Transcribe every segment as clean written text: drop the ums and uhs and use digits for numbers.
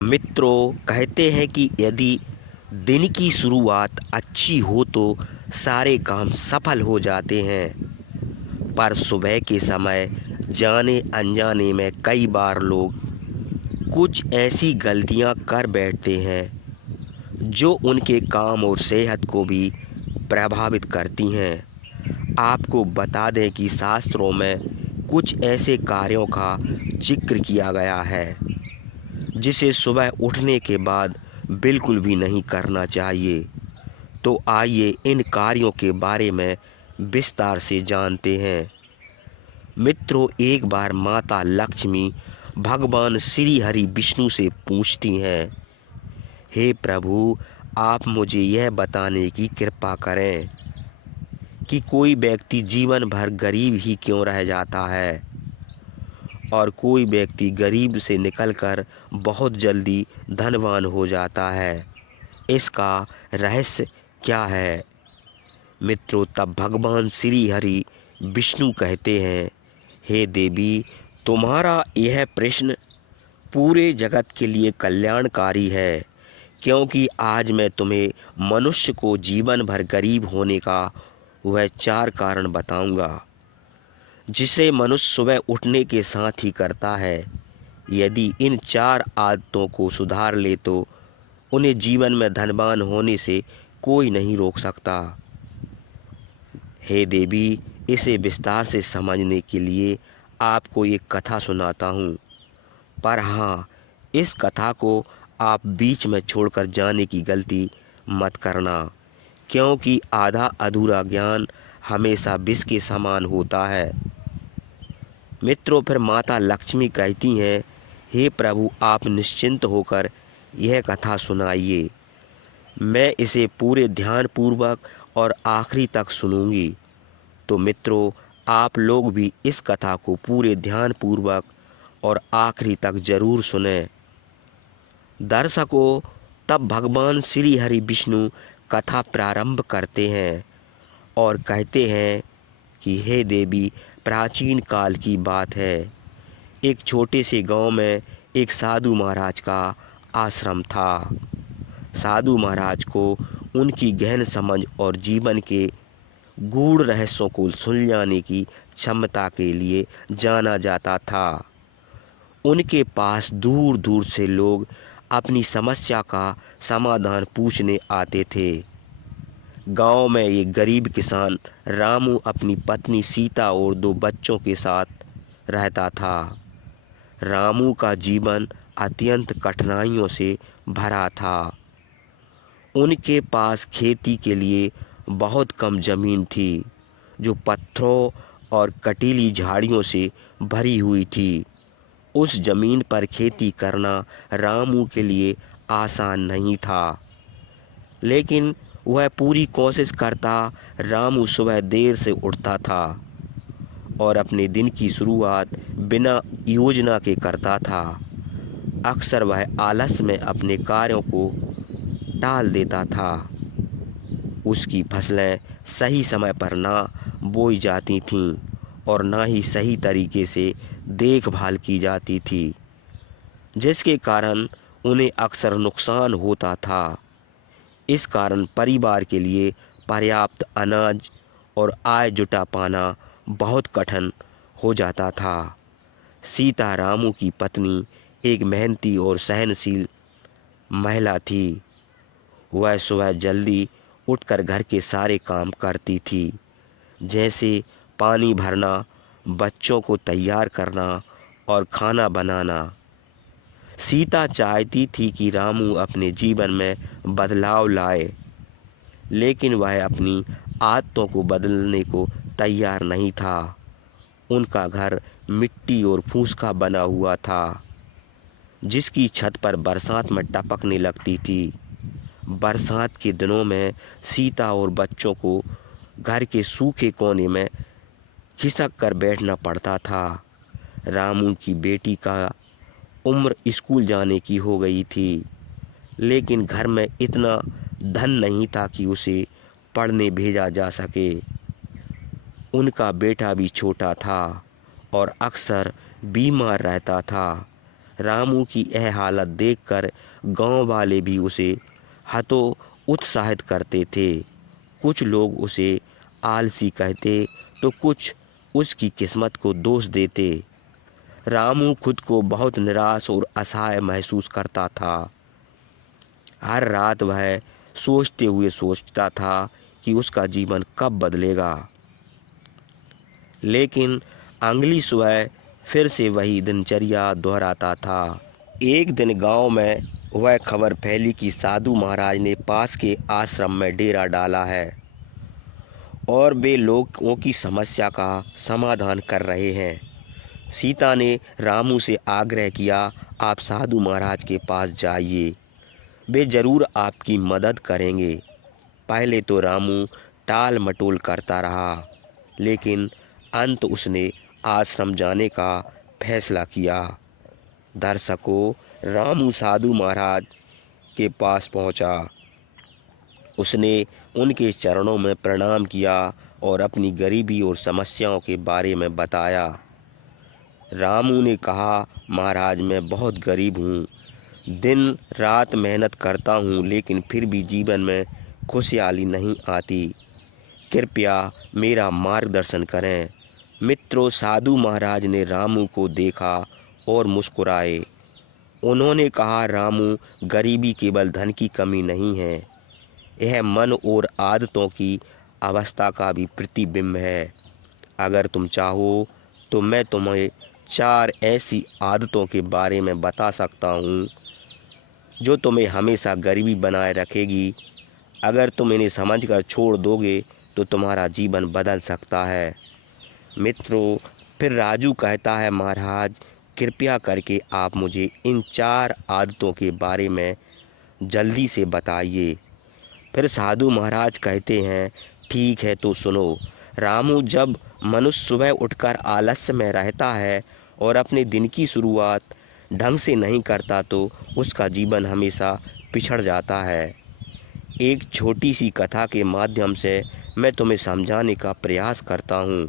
मित्रों कहते हैं कि यदि दिन की शुरुआत अच्छी हो तो सारे काम सफल हो जाते हैं। पर सुबह के समय जाने अनजाने में कई बार लोग कुछ ऐसी गलतियां कर बैठते हैं जो उनके काम और सेहत को भी प्रभावित करती हैं। आपको बता दें कि शास्त्रों में कुछ ऐसे कार्यों का जिक्र किया गया है जिसे सुबह उठने के बाद बिल्कुल भी नहीं करना चाहिए। तो आइए इन कार्यों के बारे में विस्तार से जानते हैं। मित्रों, एक बार माता लक्ष्मी भगवान श्री हरि विष्णु से पूछती हैं, हे प्रभु, आप मुझे यह बताने की कृपा करें कि कोई व्यक्ति जीवन भर गरीब ही क्यों रह जाता है और कोई व्यक्ति गरीब से निकलकर बहुत जल्दी धनवान हो जाता है। इसका रहस्य क्या है? मित्रों, तब भगवान श्री हरि विष्णु कहते हैं, हे देवी, तुम्हारा यह प्रश्न पूरे जगत के लिए कल्याणकारी है, क्योंकि आज मैं तुम्हें मनुष्य को जीवन भर गरीब होने का वह 4 कारण बताऊंगा जिसे मनुष्य सुबह उठने के साथ ही करता है। यदि इन 4 आदतों को सुधार ले तो उन्हें जीवन में धनवान होने से कोई नहीं रोक सकता। हे देवी, इसे विस्तार से समझने के लिए आपको एक कथा सुनाता हूँ। पर हाँ, इस कथा को आप बीच में छोड़कर जाने की गलती मत करना, क्योंकि आधा अधूरा ज्ञान हमेशा विष के समान होता है। मित्रों, फिर माता लक्ष्मी कहती हैं, हे प्रभु, आप निश्चिंत होकर यह कथा सुनाइए। मैं इसे पूरे ध्यानपूर्वक और आखिरी तक सुनूंगी। तो मित्रों, आप लोग भी इस कथा को पूरे ध्यानपूर्वक और आखिरी तक जरूर सुनें। दर्शकों, तब भगवान श्री हरि विष्णु कथा प्रारंभ करते हैं और कहते हैं कि हे देवी, प्राचीन काल की बात है। एक छोटे से गांव में एक साधु महाराज का आश्रम था। साधु महाराज को उनकी गहन समझ और जीवन के गूढ़ रहस्यों को सुलझाने की क्षमता के लिए जाना जाता था। उनके पास दूर दूर से लोग अपनी समस्या का समाधान पूछने आते थे। गांव में एक गरीब किसान रामू अपनी पत्नी सीता और 2 बच्चों के साथ रहता था। रामू का जीवन अत्यंत कठिनाइयों से भरा था। उनके पास खेती के लिए बहुत कम ज़मीन थी, जो पत्थरों और कटीली झाड़ियों से भरी हुई थी। उस ज़मीन पर खेती करना रामू के लिए आसान नहीं था, लेकिन वह पूरी कोशिश करता। रामू सुबह देर से उठता था और अपने दिन की शुरुआत बिना योजना के करता था। अक्सर वह आलस में अपने कार्यों को टाल देता था। उसकी फसलें सही समय पर ना बोई जाती थीं और ना ही सही तरीके से देखभाल की जाती थी, जिसके कारण उन्हें अक्सर नुकसान होता था। इस कारण परिवार के लिए पर्याप्त अनाज और आय जुटा पाना बहुत कठिन हो जाता था। सीता, रामू की पत्नी, एक मेहनती और सहनशील महिला थी। वह सुबह जल्दी उठकर घर के सारे काम करती थी, जैसे पानी भरना, बच्चों को तैयार करना और खाना बनाना। सीता चाहती थी कि रामू अपने जीवन में बदलाव लाए, लेकिन वह अपनी आदतों को बदलने को तैयार नहीं था। उनका घर मिट्टी और फूस का बना हुआ था, जिसकी छत पर बरसात में टपकने लगती थी। बरसात के दिनों में सीता और बच्चों को घर के सूखे कोने में खिसक कर बैठना पड़ता था। रामू की बेटी का उम्र स्कूल जाने की हो गई थी, लेकिन घर में इतना धन नहीं था कि उसे पढ़ने भेजा जा सके। उनका बेटा भी छोटा था और अक्सर बीमार रहता था। रामू की यह हालत देखकर गांव वाले भी उसे हतो उत्साहित करते थे। कुछ लोग उसे आलसी कहते तो कुछ उसकी किस्मत को दोष देते। रामू खुद को बहुत निराश और असहाय महसूस करता था। हर रात वह सोचता था कि उसका जीवन कब बदलेगा, लेकिन अगली सुबह फिर से वही दिनचर्या दोहराता था। एक दिन गांव में वह खबर फैली कि साधु महाराज ने पास के आश्रम में डेरा डाला है और वे लोगों की समस्या का समाधान कर रहे हैं। सीता ने रामू से आग्रह किया, आप साधु महाराज के पास जाइए, वे ज़रूर आपकी मदद करेंगे। पहले तो रामू टाल मटोल करता रहा, लेकिन अंत उसने आश्रम जाने का फैसला किया। दर्शकों, रामू साधु महाराज के पास पहुंचा। उसने उनके चरणों में प्रणाम किया और अपनी गरीबी और समस्याओं के बारे में बताया। रामू ने कहा, महाराज मैं बहुत गरीब हूँ, दिन रात मेहनत करता हूँ, लेकिन फिर भी जीवन में खुशहाली नहीं आती। कृपया मेरा मार्गदर्शन करें। मित्रों, साधु महाराज ने रामू को देखा और मुस्कुराए। उन्होंने कहा, रामू, गरीबी केवल धन की कमी नहीं है, यह मन और आदतों की अवस्था का भी प्रतिबिंब है। अगर तुम चाहो तो मैं तुम्हें 4 ऐसी आदतों के बारे में बता सकता हूँ जो तुम्हें हमेशा गरीबी बनाए रखेगी। अगर तुम इन्हें समझकर छोड़ दोगे तो तुम्हारा जीवन बदल सकता है। मित्रों, फिर राजू कहता है, महाराज कृपया करके आप मुझे इन 4 आदतों के बारे में जल्दी से बताइए। फिर साधु महाराज कहते हैं, ठीक है तो सुनो। रामू, जब मनुष्य सुबह उठकर आलस्य में रहता है और अपने दिन की शुरुआत ढंग से नहीं करता तो उसका जीवन हमेशा पिछड़ जाता है। एक छोटी सी कथा के माध्यम से मैं तुम्हें समझाने का प्रयास करता हूँ।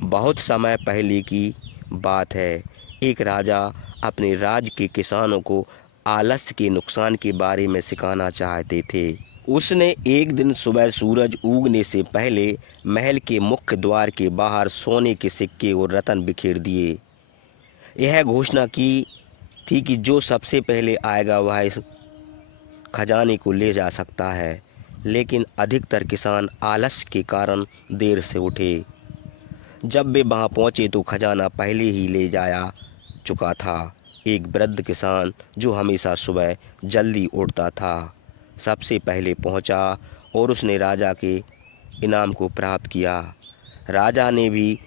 बहुत समय पहले की बात है। एक राजा अपने राज्य के किसानों को आलस्य के नुकसान के बारे में सिखाना चाहते थे। उसने एक दिन सुबह सूरज उगने से पहले महल के मुख्य द्वार के बाहर सोने के सिक्के और रत्न बिखेर दिए। यह घोषणा की थी कि जो सबसे पहले आएगा वह इस खजाने को ले जा सकता है। लेकिन अधिकतर किसान आलस्य के कारण देर से उठे। जब वे वहां पहुंचे तो खजाना पहले ही ले जाया चुका था। एक वृद्ध किसान जो हमेशा सुबह जल्दी उठता था, सबसे पहले पहुंचा और उसने राजा के इनाम को प्राप्त किया। राजा ने भी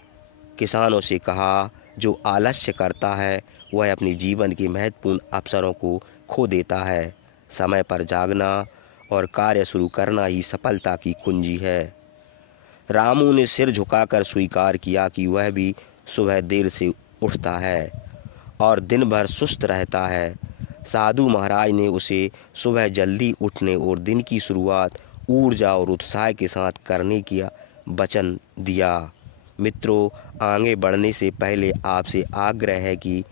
किसानों से कहा, जो आलस्य करता है वह अपने जीवन के महत्वपूर्ण अवसरों को खो देता है। समय पर जागना और कार्य शुरू करना ही सफलता की कुंजी है। रामू ने सिर झुकाकर स्वीकार किया कि वह भी सुबह देर से उठता है और दिन भर सुस्त रहता है। साधु महाराज ने उसे सुबह जल्दी उठने और दिन की शुरुआत ऊर्जा और उत्साह के साथ करने का वचन दिया। मित्रों, आगे बढ़ने से पहले आपसे आग्रह है कि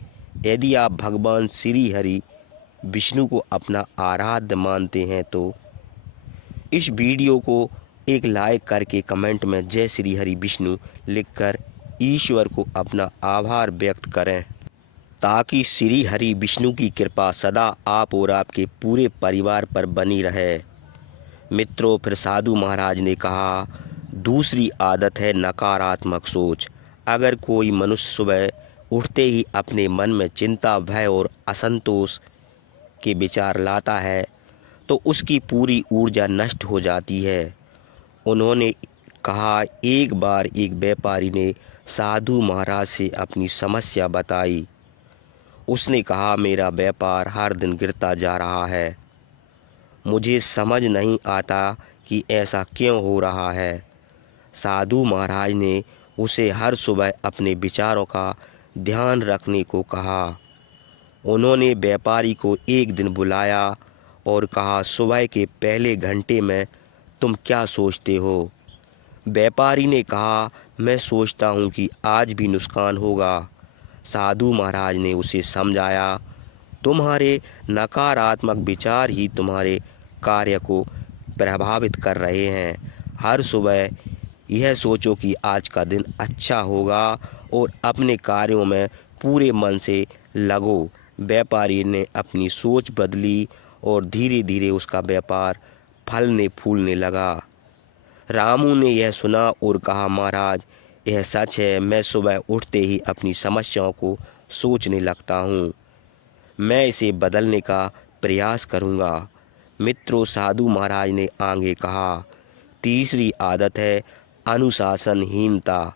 यदि आप भगवान श्री हरि विष्णु को अपना आराध्य मानते हैं तो इस वीडियो को एक लाइक करके कमेंट में जय श्री हरि विष्णु लिखकर ईश्वर को अपना आभार व्यक्त करें, ताकि श्री हरि विष्णु की कृपा सदा आप और आपके पूरे परिवार पर बनी रहे। मित्रों, फिर साधु महाराज ने कहा, दूसरी आदत है नकारात्मक सोच। अगर कोई मनुष्य सुबह उठते ही अपने मन में चिंता, भय और असंतोष के विचार लाता है तो उसकी पूरी ऊर्जा नष्ट हो जाती है। उन्होंने कहा, एक बार एक व्यापारी ने साधु महाराज से अपनी समस्या बताई। उसने कहा, मेरा व्यापार हर दिन गिरता जा रहा है, मुझे समझ नहीं आता कि ऐसा क्यों हो रहा है। साधु महाराज ने उसे हर सुबह अपने विचारों का ध्यान रखने को कहा। उन्होंने व्यापारी को एक दिन बुलाया और कहा, सुबह के पहले घंटे में तुम क्या सोचते हो? व्यापारी ने कहा, मैं सोचता हूँ कि आज भी नुकसान होगा। साधु महाराज ने उसे समझाया, तुम्हारे नकारात्मक विचार ही तुम्हारे कार्य को प्रभावित कर रहे हैं। हर सुबह यह सोचो कि आज का दिन अच्छा होगा और अपने कार्यों में पूरे मन से लगो। व्यापारी ने अपनी सोच बदली और धीरे धीरे उसका व्यापार फलने फूलने लगा। रामू ने यह सुना और कहा, महाराज यह सच है, मैं सुबह उठते ही अपनी समस्याओं को सोचने लगता हूँ। मैं इसे बदलने का प्रयास करूँगा। मित्रों, साधु महाराज ने आगे कहा, तीसरी आदत है अनुशासनहीनता।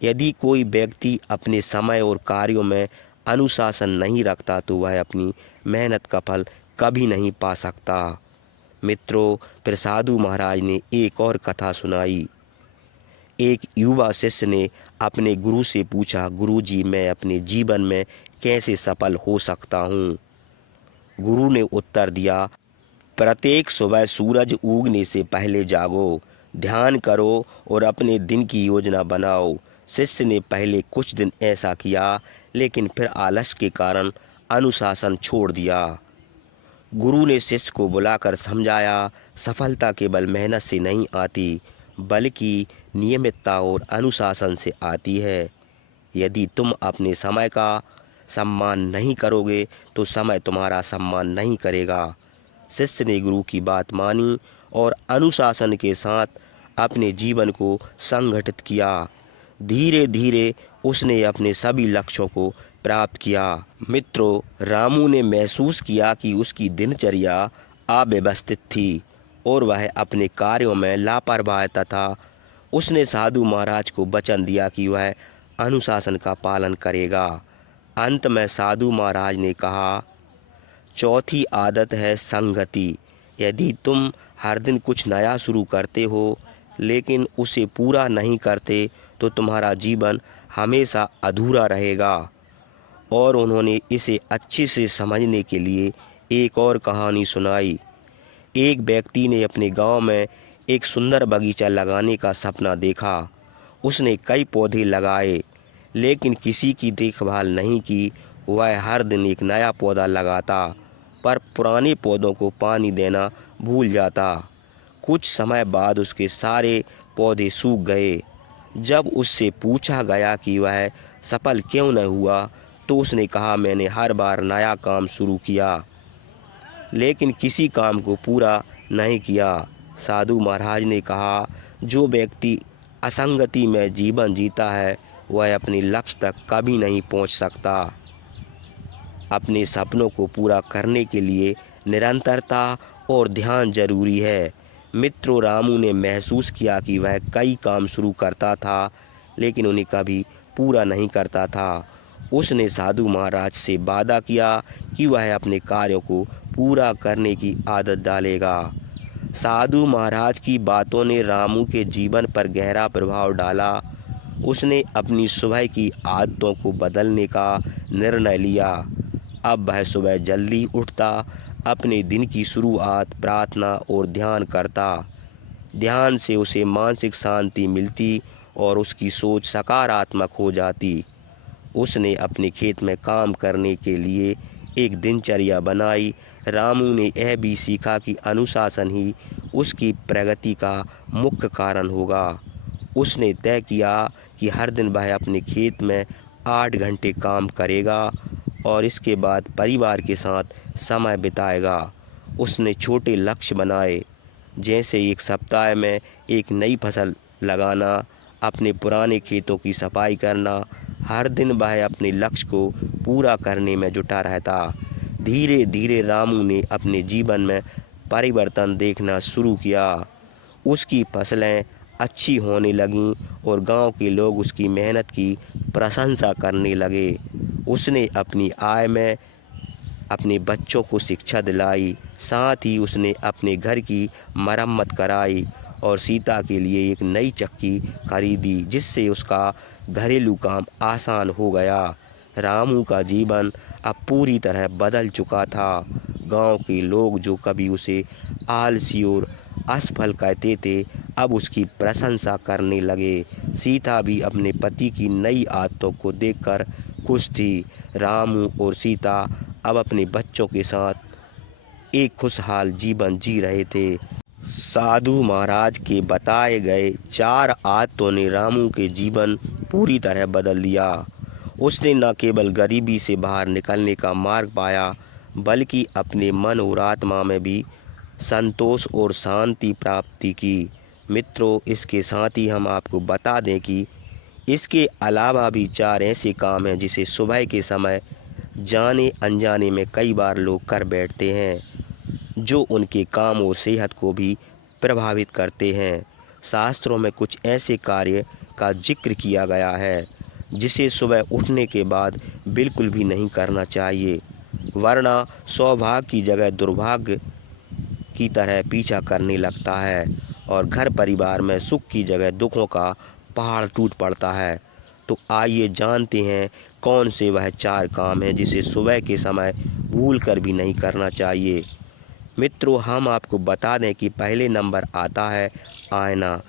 यदि कोई व्यक्ति अपने समय और कार्यों में अनुशासन नहीं रखता तो वह अपनी मेहनत का फल कभी नहीं पा सकता। मित्रों, फिर साधु महाराज ने एक और कथा सुनाई। एक युवा शिष्य ने अपने गुरु से पूछा, गुरुजी मैं अपने जीवन में कैसे सफल हो सकता हूँ। गुरु ने उत्तर दिया, प्रत्येक सुबह सूरज उगने से पहले जागो, ध्यान करो और अपने दिन की योजना बनाओ। शिष्य ने पहले कुछ दिन ऐसा किया, लेकिन फिर आलस के कारण अनुशासन छोड़ दिया। गुरु ने शिष्य को बुलाकर समझाया, सफलता केवल मेहनत से नहीं आती, बल्कि नियमितता और अनुशासन से आती है। यदि तुम अपने समय का सम्मान नहीं करोगे तो समय तुम्हारा सम्मान नहीं करेगा। शिष्य ने गुरु की बात मानी और अनुशासन के साथ अपने जीवन को संगठित किया। धीरे धीरे उसने अपने सभी लक्ष्यों को प्राप्त किया। मित्रों, रामू ने महसूस किया कि उसकी दिनचर्या अव्यवस्थित थी और वह अपने कार्यों में लापरवाह था। उसने साधु महाराज को वचन दिया कि वह अनुशासन का पालन करेगा। अंत में साधु महाराज ने कहा, चौथी आदत है संगति। यदि तुम हर दिन कुछ नया शुरू करते हो लेकिन उसे पूरा नहीं करते तो तुम्हारा जीवन हमेशा अधूरा रहेगा। और उन्होंने इसे अच्छे से समझने के लिए एक और कहानी सुनाई। एक व्यक्ति ने अपने गांव में एक सुंदर बगीचा लगाने का सपना देखा। उसने कई पौधे लगाए लेकिन किसी की देखभाल नहीं की। वह हर दिन एक नया पौधा लगाता पर पुराने पौधों को पानी देना भूल जाता। कुछ समय बाद उसके सारे पौधे सूख गए। जब उससे पूछा गया कि वह सफल क्यों न हुआ तो उसने कहा, मैंने हर बार नया काम शुरू किया लेकिन किसी काम को पूरा नहीं किया। साधु महाराज ने कहा, जो व्यक्ति असंगति में जीवन जीता है वह अपने लक्ष्य तक कभी नहीं पहुंच सकता। अपने सपनों को पूरा करने के लिए निरंतरता और ध्यान जरूरी है। मित्रों, रामू ने महसूस किया कि वह कई काम शुरू करता था लेकिन उन्हें कभी पूरा नहीं करता था। उसने साधु महाराज से वादा किया कि वह अपने कार्यों को पूरा करने की आदत डालेगा। साधु महाराज की बातों ने रामू के जीवन पर गहरा प्रभाव डाला। उसने अपनी सुबह की आदतों को बदलने का निर्णय लिया। अब वह सुबह जल्दी उठता, अपने दिन की शुरुआत प्रार्थना और ध्यान करता। ध्यान से उसे मानसिक शांति मिलती और उसकी सोच सकारात्मक हो जाती। उसने अपने खेत में काम करने के लिए एक दिनचर्या बनाई। रामू ने यह भी सीखा कि अनुशासन ही उसकी प्रगति का मुख्य कारण होगा। उसने तय किया कि हर दिन वह अपने खेत में 8 घंटे काम करेगा और इसके बाद परिवार के साथ समय बिताएगा। उसने छोटे लक्ष्य बनाए, जैसे एक सप्ताह में एक नई फसल लगाना, अपने पुराने खेतों की सफाई करना। हर दिन वह अपने लक्ष्य को पूरा करने में जुटा रहता। धीरे धीरे रामू ने अपने जीवन में परिवर्तन देखना शुरू किया। उसकी फसलें अच्छी होने लगीं और गांव के लोग उसकी मेहनत की प्रशंसा करने लगे। उसने अपनी आय में अपने बच्चों को शिक्षा दिलाई, साथ ही उसने अपने घर की मरम्मत कराई और सीता के लिए एक नई चक्की खरीदी, जिससे उसका घरेलू काम आसान हो गया। रामू का जीवन अब पूरी तरह बदल चुका था। गांव के लोग जो कभी उसे आलसी और असफल कहते थे, अब उसकी प्रशंसा करने लगे। सीता भी अपने पति की नई आदतों को देखकर खुश थी। रामू और सीता अब अपने बच्चों के साथ एक खुशहाल जीवन जी रहे थे। साधु महाराज के बताए गए 4 आदतों ने रामू के जीवन पूरी तरह बदल दिया। उसने न केवल गरीबी से बाहर निकलने का मार्ग पाया, बल्कि अपने मन और आत्मा में भी संतोष और शांति प्राप्ति की। मित्रों, इसके साथ ही हम आपको बता दें कि इसके अलावा भी 4 ऐसे काम हैं जिसे सुबह के समय जाने अनजाने में कई बार लोग कर बैठते हैं, जो उनके काम और सेहत को भी प्रभावित करते हैं। शास्त्रों में कुछ ऐसे कार्य का जिक्र किया गया है जिसे सुबह उठने के बाद बिल्कुल भी नहीं करना चाहिए, वरना सौभाग्य की जगह दुर्भाग्य की तरह पीछा करने लगता है और घर परिवार में सुख की जगह दुखों का पहाड़ टूट पड़ता है। तो आइए जानते हैं कौन से वह 4 काम हैं जिसे सुबह के समय भूल कर भी नहीं करना चाहिए। मित्रों, हम आपको बता दें कि पहले नंबर आता है आईना।